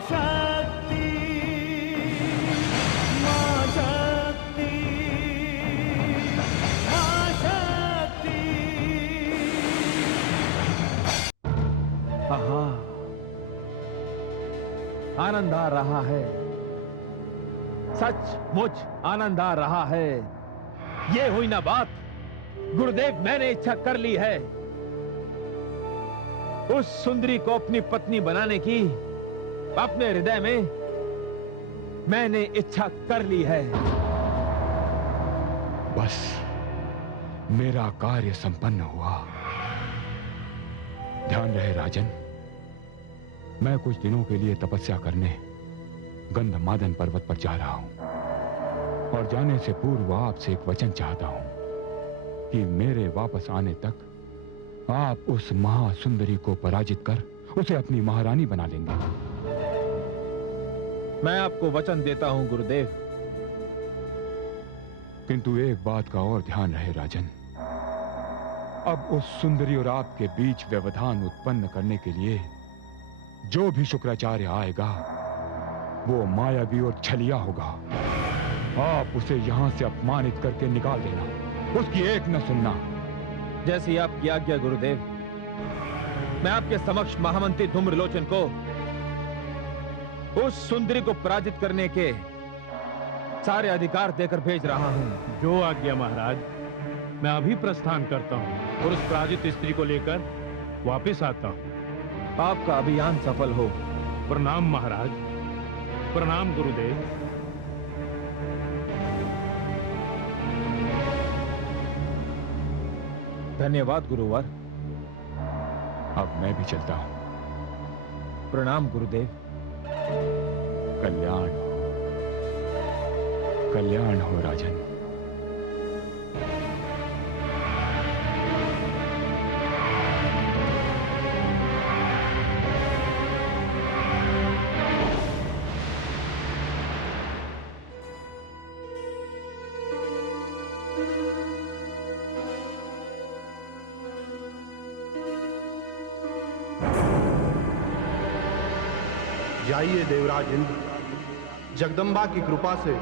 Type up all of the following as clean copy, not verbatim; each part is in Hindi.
शक्ति, मां शक्ति, मां शक्ति। आहा, आनंद आ रहा है, सचमुच आनंद आ रहा है। ये हुई ना बात, गुरुदेव मैंने इच्छा कर ली है। उस सुंदरी को अपनी पत्नी बनाने की अपने हृदय में मैंने इच्छा कर ली है। बस मेरा कार्य संपन्न हुआ। ध्यान रहे राजन, मैं कुछ दिनों के लिए तपस्या करने गंधमादन पर्वत पर जा रहा हूं और जाने से पूर्व आपसे एक वचन चाहता हूं कि मेरे वापस आने तक आप उस महासुंदरी को पराजित कर उसे अपनी महारानी बना लेंगे। मैं आपको वचन देता हूं गुरुदेव। किंतु एक बात का और ध्यान रहे राजन, अब उस सुंदरी और आपके बीच व्यवधान उत्पन्न करने के लिए जो भी शुक्राचार्य आएगा वो मायावी और छलिया होगा। आप उसे यहां से अपमानित करके निकाल देना, उसकी एक न सुनना। जैसी आपकी आज्ञा गुरुदेव। मैं आपके समक्ष महामंत्री धूम्रलोचन को उस सुंदरी को पराजित करने के सारे अधिकार देकर भेज रहा हूं। जो आज्ञा महाराज। मैं अभी प्रस्थान करता हूं और उस पराजित स्त्री को लेकर वापस आता हूं। आपका अभियान सफल हो। प्रणाम महाराज। प्रणाम गुरुदेव। धन्यवाद गुरुवर। अब मैं भी चलता हूं। प्रणाम गुरुदेव। कल्याण हो, कल्याण हो राजन। जाइए देवराज इंद्र, जगदम्बा की कृपा से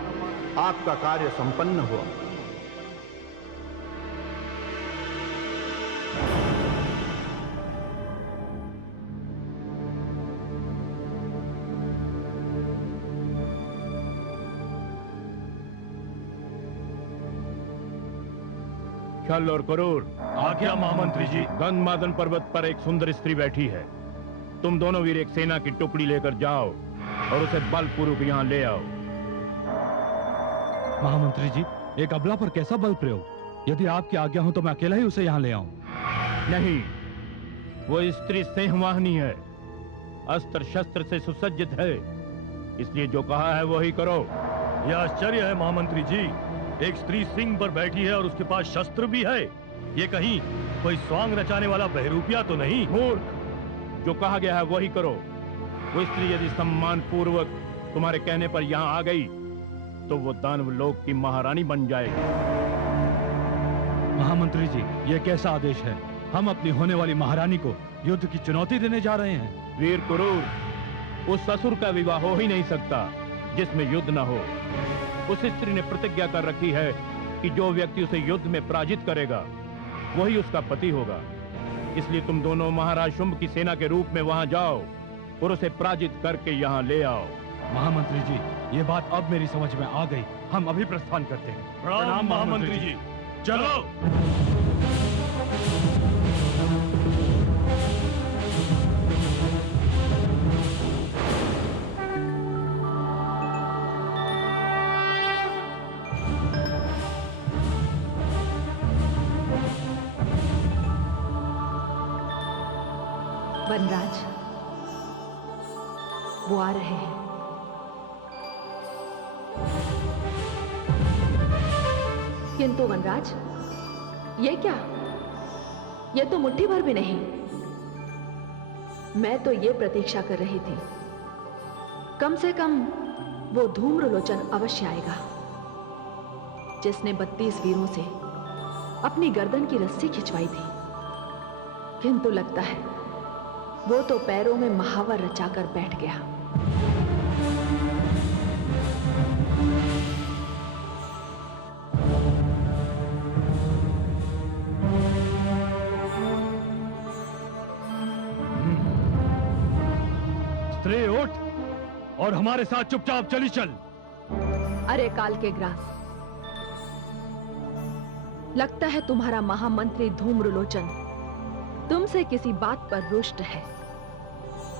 आपका कार्य संपन्न हुआ। छल और क्रूर। आज्ञा महामंत्री जी। गंधमादन पर्वत पर एक सुंदर स्त्री बैठी है। तुम दोनों वीर एक सेना की टुकड़ी लेकर जाओ और उसे बलपूर्वक यहाँ ले आओ। महामंत्री जी, एक अबला पर कैसा बल प्रयोग? यदि आपकी आज्ञा हो तो मैं अकेला ही उसे यहाँ ले आऊं। नहीं, वो स्त्री सिंहवाहिनी है, अस्त्र शस्त्र से सुसज्जित है, इसलिए जो कहा है वही करो। यह आश्चर्य है महामंत्री जी, एक स्त्री सिंह पर बैठी है और उसके पास शस्त्र भी है। ये कहीं कोई स्वांग रचाने वाला बहरूपिया तो नहीं? मूर्ख, जो कहा गया है वही करो। वो स्त्री यदि सम्मान पूर्वक तुम्हारे कहने पर यहाँ आ गई तो वो दानव लोक की महारानी बन जाएगी। महामंत्री जी, ये कैसा आदेश है? हम अपनी होने वाली महारानी को युद्ध की चुनौती देने जा रहे हैं। वीर क्रूर, उस ससुर का विवाह हो ही नहीं सकता जिसमें युद्ध न हो। उस स्त्री ने प्रतिज्ञा कर रखी है कि जो व्यक्ति उसे युद्ध में पराजित करेगा वही उसका पति होगा। इसलिए तुम दोनों महाराज शुंभ की सेना के रूप में वहां जाओ और उसे पराजित करके यहाँ ले आओ। महामंत्री जी, ये बात अब मेरी समझ में आ गई। हम अभी प्रस्थान करते हैं। प्रणाम महामंत्री जी। चलो। वनराज, वो आ रहे हैं। किंतु वनराज, ये क्या? ये तो मुट्ठी भर भी नहीं। मैं तो ये प्रतीक्षा कर रही थी, कम से कम वो धूम्रलोचन अवश्य आएगा, जिसने 32 वीरों से अपनी गर्दन की रस्सी खिंचवाई थी। किंतु लगता है वो तो पैरों में महावर रचाकर बैठ गया। और हमारे साथ चुपचाप चली चल। अरे काल के ग्रास, लगता है तुम्हारा महामंत्री धूम्रलोचन तुमसे किसी बात पर रुष्ट है,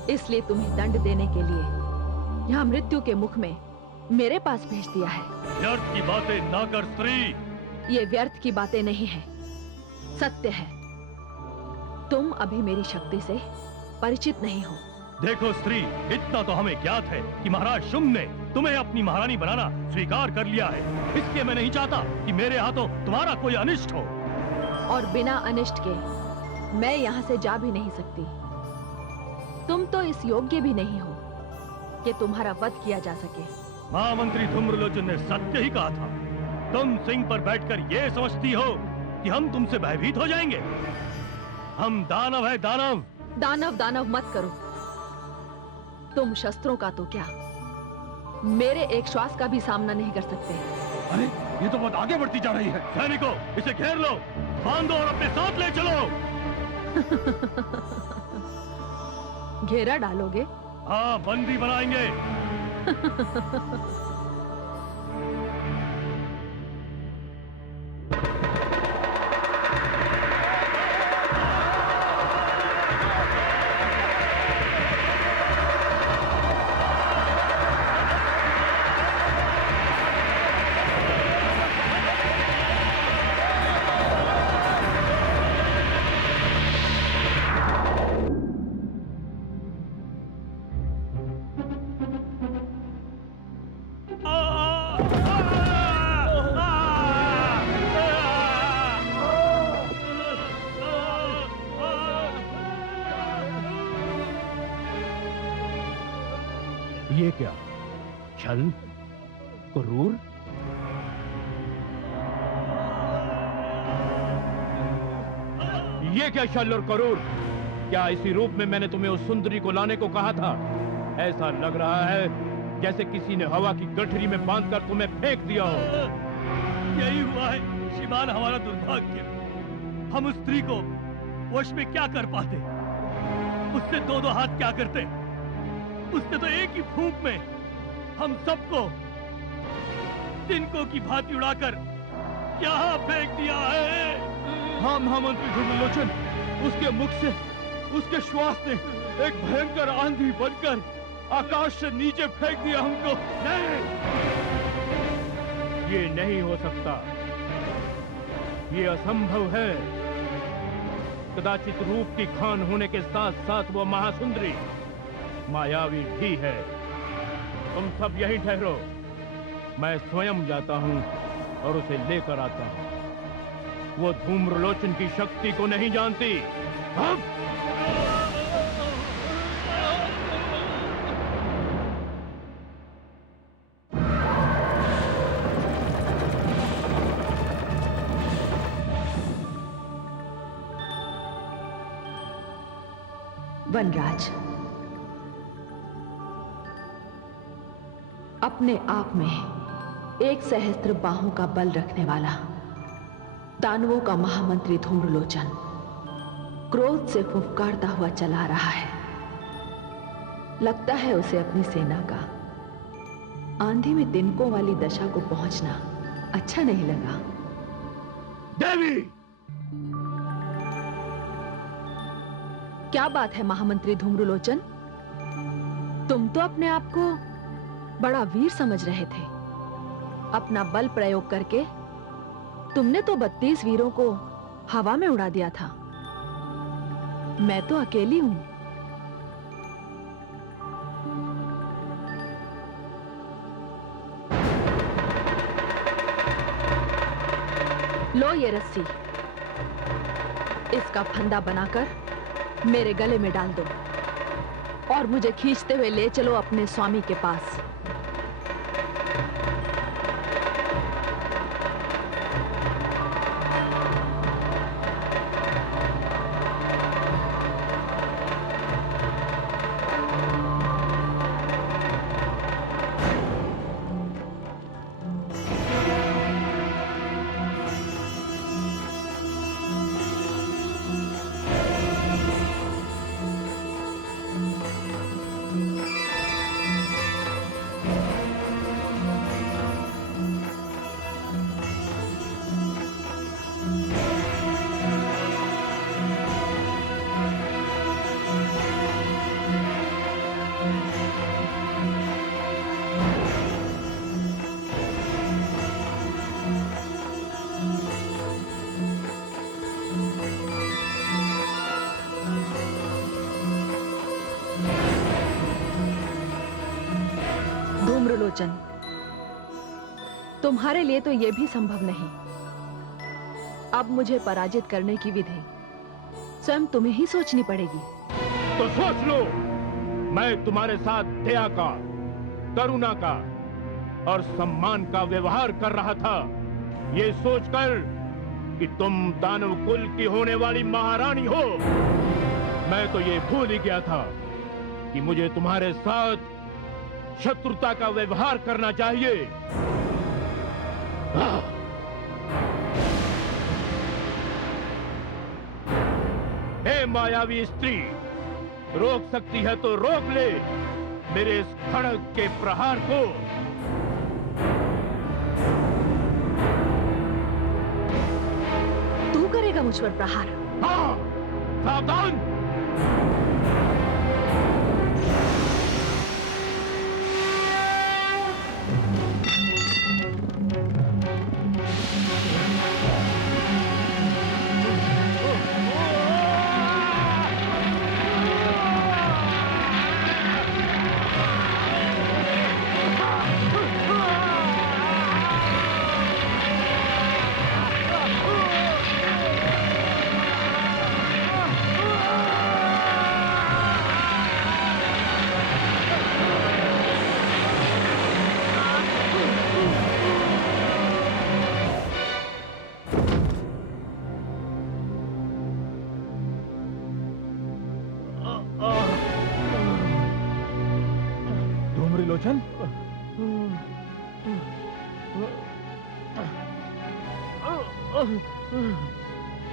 इसलिए तुम्हें दंड देने के लिए यहां मृत्यु के मुख में मेरे पास भेज दिया है। व्यर्थ की बातें ना कर स्त्री। ये व्यर्थ की बातें नहीं है, सत्य है। तुम अभी मेरी शक्ति से परिचित नहीं हो। देखो स्त्री, इतना तो हमें ज्ञात है कि महाराज शुंभ ने तुम्हें अपनी महारानी बनाना स्वीकार कर लिया है। इसलिए मैं नहीं चाहता कि मेरे हाथों तुम्हारा कोई अनिष्ट हो। और बिना अनिष्ट के मैं यहाँ से जा भी नहीं सकती। तुम तो इस योग्य भी नहीं हो कि तुम्हारा वध किया जा सके। महामंत्री धूम्रलोचन ने सत्य ही कहा था। तुम सिंह पर बैठकर ये समझती हो कि हम तुमसे भयभीत हो जाएंगे? हम दानव है, दानव। दानव दानव मत करो। तुम शस्त्रों का तो क्या, मेरे एक श्वास का भी सामना नहीं कर सकते। अरे ये तो बहुत आगे बढ़ती जा रही है। सैनिकों, इसे घेर लो, बांधो और अपने साथ ले चलो। घेरा डालोगे? हाँ, बंदी बनाएंगे। ये क्या? छल? क्रूर? ये क्या छल और क्रूर? क्या इसी रूप में मैंने तुम्हें उस सुंदरी को लाने को कहा था? ऐसा लग रहा है जैसे किसी ने हवा की गठरी में बांधकर तुम्हें फेंक दिया हो। यही हुआ है श्रीमान, हमारा दुर्भाग्य। हम उस स्त्री को वश में क्या कर पाते? उससे दो दो हाथ क्या करते? उसने तो एक ही फूंक में हम सबको तिनकों की भांति उड़ाकर यहाँ फेंक दिया है। हाँ महामंत्री धूम्रलोचन, उसके मुख से, उसके श्वास ने एक भयंकर आंधी बनकर आकाश से नीचे फेंक दिया हमको। नहीं, ये नहीं हो सकता। ये असंभव है। कदाचित रूप की खान होने के साथ साथ वो महासुंदरी मायावी भी है। तुम सब यहीं ठहरो, मैं स्वयं जाता हूं और उसे लेकर आता हूं। वो धूम्रलोचन की शक्ति को नहीं जानती। अब वनराज, अपने आप में एक सहस्त्र बाहों का बल रखने वाला दानवों का महामंत्री धूम्रलोचन क्रोध से फुफकारता हुआ चला रहा है। लगता है उसे अपनी सेना का आंधी में तिनकों वाली दशा को पहुंचना अच्छा नहीं लगा। देवी! क्या बात है महामंत्री धूम्रलोचन, तुम तो अपने आप को बड़ा वीर समझ रहे थे। अपना बल प्रयोग करके तुमने तो 32 वीरों को हवा में उड़ा दिया था। मैं तो अकेली हूं। लो ये रस्सी, इसका फंदा बनाकर मेरे गले में डाल दो और मुझे खींचते हुए ले चलो अपने स्वामी के पास। धूम्रलोचन, तुम्हारे लिए तो यह भी संभव नहीं। अब मुझे पराजित करने की विधि स्वयं तुम्हें ही सोचनी पड़ेगी। तो सोच लो, मैं तुम्हारे साथ दया का, करुणा का और सम्मान का व्यवहार कर रहा था, ये सोचकर कि तुम दानव कुल की होने वाली महारानी हो। मैं तो ये भूल ही गया था कि मुझे तुम्हारे साथ शत्रुता का व्यवहार करना चाहिए। हे मायावी स्त्री, रोक सकती है तो रोक ले मेरे इस खड़ग के प्रहार को। तू करेगा मुझ पर प्रहार? हाँ, सावधान! धूम्रलोचन,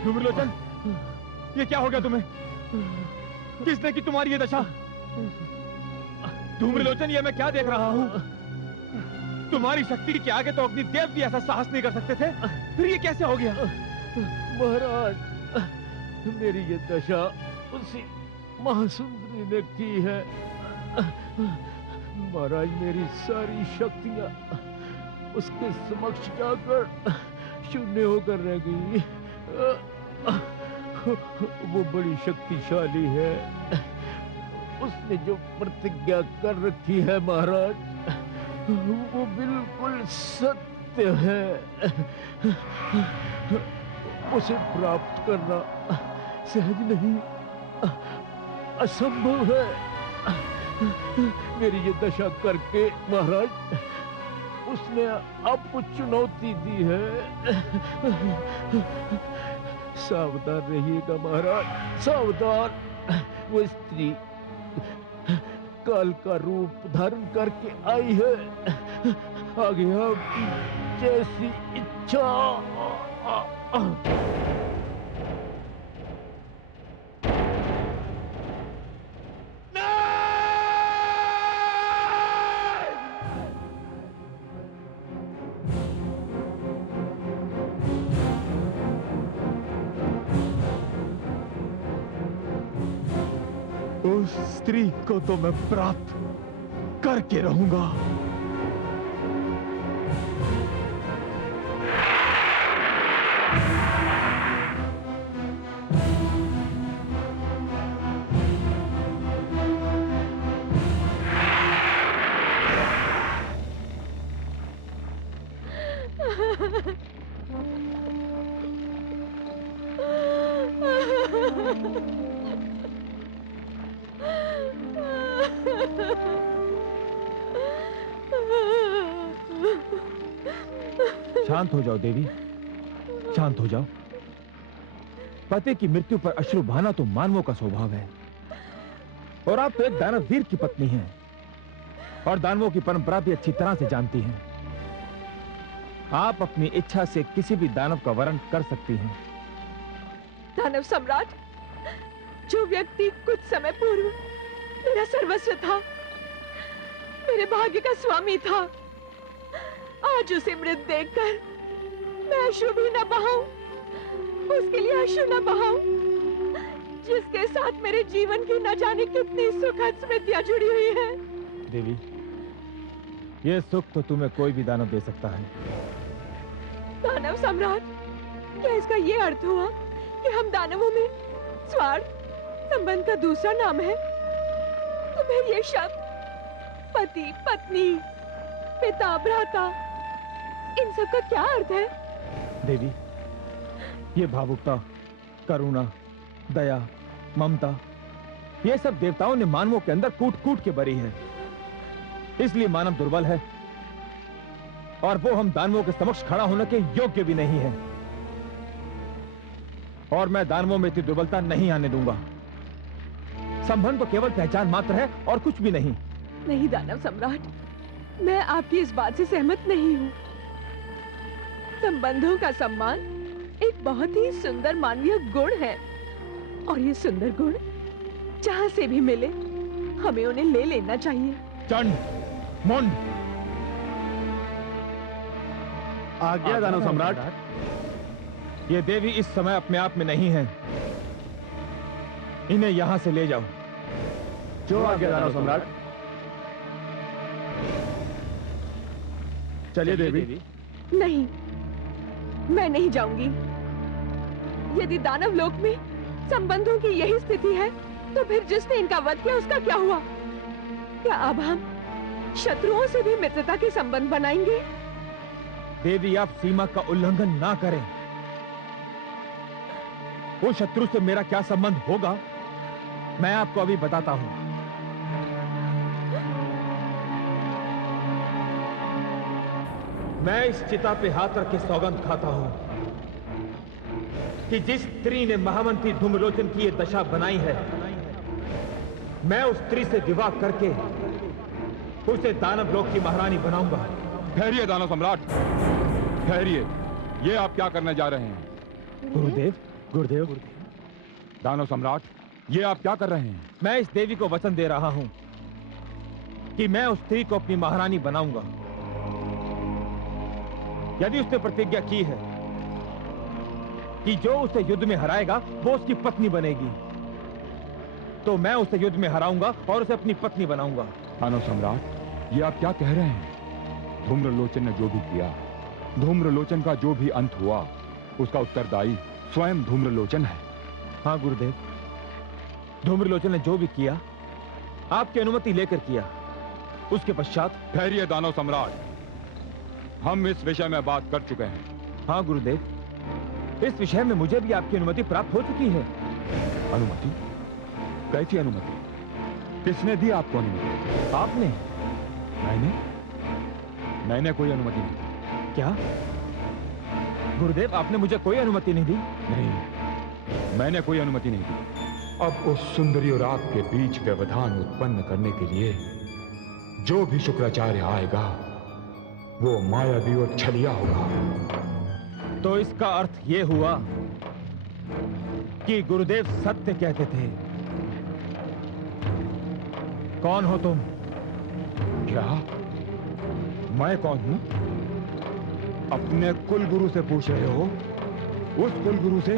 धूम्रलोचन, ये क्या हो गया तुम्हें? किसने की तुम्हारी ये दशा? धूम्रलोचन, ये मैं क्या देख रहा हूँ? तुम्हारी शक्ति के आगे तो अग्निदेव भी ऐसा साहस नहीं कर सकते थे, फिर ये कैसे हो गया? महाराज, मेरी ये दशा उसी महासुंदरी ने की है। महाराज, मेरी सारी शक्तियां उसके समक्ष जाकर शून्य होकर रह गई। वो बड़ी शक्तिशाली है। उसने जो प्रतिज्ञा कर रखी है महाराज, वो बिल्कुल सत्य है। उसे प्राप्त करना सहज नहीं, असंभव है। मेरी ये दशा करके महाराज, उसने आपको चुनौती दी है। सावधान रहिएगा महाराज, सावधान। वो स्त्री काल का रूप धारण करके आई है। आगे आपकी जैसी इच्छा। उस स्त्री को तो मैं प्राप्त करके रहूंगा। शांत हो जाओ देवी, शांत हो जाओ। पति की मृत्यु पर अश्रु बहाना तो मानवों का स्वभाव है, और आप तो एक दानव वीर की पत्नी हैं, और दानवों की परंपरा भी अच्छी तरह से जानती हैं। आप अपनी इच्छा से किसी भी दानव का वरण कर सकती हैं। दानव सम्राट, जो व्यक्ति कुछ समय पूर्व मेरा सर्वस्व था, मेरे भाग्य का स्वामी था, आज उसे मृत देखकर मैं अश्रु भी न बहाऊं, उसके लिए अश्रु न बहाऊं, जिसके साथ मेरे जीवन की न जाने कितनी सुखद स्मृतियां जुड़ी हुई हैं। देवी, ये सुख तो तुम्हें कोई भी दानव दे सकता है। दानव सम्राट, क्या इसका ये अर्थ हुआ कि हम दानवों में स्वार्थ संबंध का दूसरा नाम है? तुम्हें ये शब्द पति, पत्नी, पिता, भ्राता, इन सब का क्या अर्थ है? देवी, ये भावुकता, करुणा, दया, ममता, ये सब देवताओं ने मानवों के अंदर कूट कूट के भरी है। इसलिए मानव दुर्बल है और वो हम दानवों के समक्ष खड़ा होने के योग्य भी नहीं है। और मैं दानवों में इतनी दुर्बलता नहीं आने दूंगा। संबंध तो केवल पहचान मात्र है और कुछ भी नहीं। नहीं दानव सम्राट, मैं आपकी इस बात से सहमत नहीं हूँ। संबंधों का सम्मान एक बहुत ही सुंदर मानवीय गुण है और ये सुंदर गुण जहाँ से भी मिले हमें उन्हें ले लेना चाहिए। चंड, मुंड, आज्ञा दानव सम्राट। ये देवी इस समय अपने आप में नहीं है। इन्हें यहां से ले जाओ। जो आज्ञा दानव सम्राट। चलिए देवी। नहीं, मैं नहीं जाऊंगी। यदि दानव लोक में संबंधों की यही स्थिति है तो फिर जिसने इनका वध किया उसका क्या हुआ? क्या अब हम शत्रुओं से भी मित्रता के संबंध बनाएंगे? देवी, आप सीमा का उल्लंघन ना करें। वो शत्रु से मेरा क्या संबंध होगा, मैं आपको अभी बताता हूं। मैं इस चिता पे हाथ रख के सौगंध खाता हूं कि जिस स्त्री ने महामंत्री धूम्रलोचन की ये दशा बनाई है, मैं उस स्त्री से विवाह करके उसे दानव लोक की महारानी बनाऊंगा। ठहरिए दानव सम्राट, ठहरिए। ये आप क्या करने जा रहे हैं? गुरुदेव, गुरुदेव। दानव सम्राट, ये आप क्या कर रहे हैं? मैं इस देवी को वचन दे रहा हूं कि मैं उस स्त्री को अपनी महारानी बनाऊंगा। यदि उसने प्रतिज्ञा की है कि जो उसे युद्ध में हराएगा वो उसकी पत्नी बनेगी, तो मैं उसे युद्ध में हराऊंगा और उसे अपनी पत्नी बनाऊंगा। दानव सम्राट, ये आप क्या कह रहे हैं? धूम्रलोचन ने जो भी किया, धूम्रलोचन का जो भी अंत हुआ, उसका उत्तरदायी स्वयं धूम्रलोचन है। हाँ गुरुदेव, धूम्रलोचन ने जो भी किया आपकी अनुमति लेकर किया। उसके पश्चात। ठहरिए दानव सम्राट, हम इस विषय में बात कर चुके हैं। हाँ गुरुदेव, इस विषय में मुझे भी आपकी अनुमति प्राप्त हो चुकी है। अनुमति? कैसी अनुमति? किसने दी आपको अनुमति? आपने। मैंने कोई अनुमति नहीं दी। क्या गुरुदेव, आपने मुझे कोई अनुमति नहीं दी? नहीं, मैंने कोई अनुमति नहीं दी। अब उस सुंदरी और आपके बीच व्यवधान उत्पन्न करने के लिए जो भी शुक्राचार्य आएगा वो मायावी और छलिया होगा। तो इसका अर्थ ये हुआ कि गुरुदेव सत्य कहते थे। कौन हो तुम? क्या मैं कौन हूं? अपने कुलगुरु से पूछ रहे हो? उस कुलगुरु से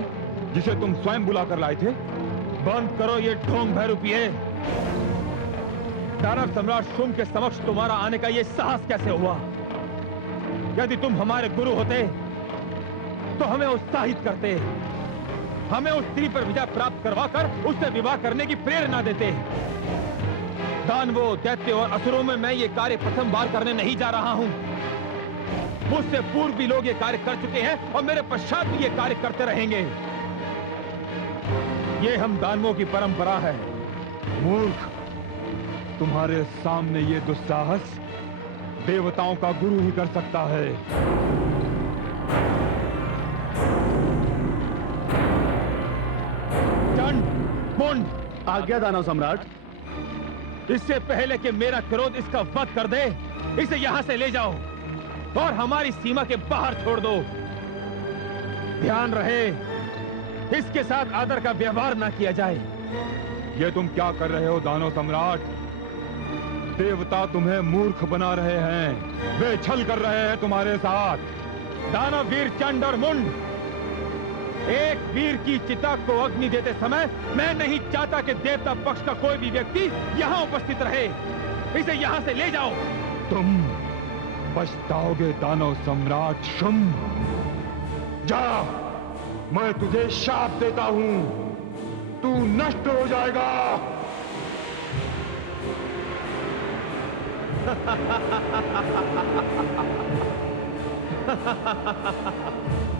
जिसे तुम स्वयं बुलाकर लाए थे? बंद करो ये ढोंग भैरूपिये। दानव सम्राट शुंभ के समक्ष तुम्हारा आने का ये साहस कैसे हुआ? यदि तुम हमारे गुरु होते तो हमें उत्साहित करते, हमें उस स्त्री पर विजय प्राप्त करवाकर उससे विवाह करने की प्रेरणा देते। दानवों, दैत्यों और असुरों में मैं ये कार्य प्रथम बार करने नहीं जा रहा हूं। मुझसे पूर्व भी लोग ये कार्य कर चुके हैं और मेरे पश्चात भी ये कार्य करते रहेंगे। ये हम दानवों की परंपरा है। मूर्ख, तुम्हारे सामने ये दुस्साहस देवताओं का गुरु ही कर सकता है। चंड, मुंड, आज्ञा दानव सम्राट। इससे पहले कि मेरा क्रोध इसका वध कर दे, इसे यहां से ले जाओ और हमारी सीमा के बाहर छोड़ दो। ध्यान रहे, इसके साथ आदर का व्यवहार ना किया जाए। ये तुम क्या कर रहे हो दानव सम्राट? देवता तुम्हें मूर्ख बना रहे हैं, वे छल कर रहे हैं तुम्हारे साथ। दानव वीर चंड और मुंड, एक वीर की चिता को अग्नि देते समय मैं नहीं चाहता कि देवता पक्ष का कोई भी व्यक्ति यहां उपस्थित रहे। इसे यहां से ले जाओ। तुम पछताओगे दानव सम्राट शुंभ। जा, मैं तुझे शाप देता हूं, तू नष्ट हो जाएगा। Ha ha ha ha ha ha!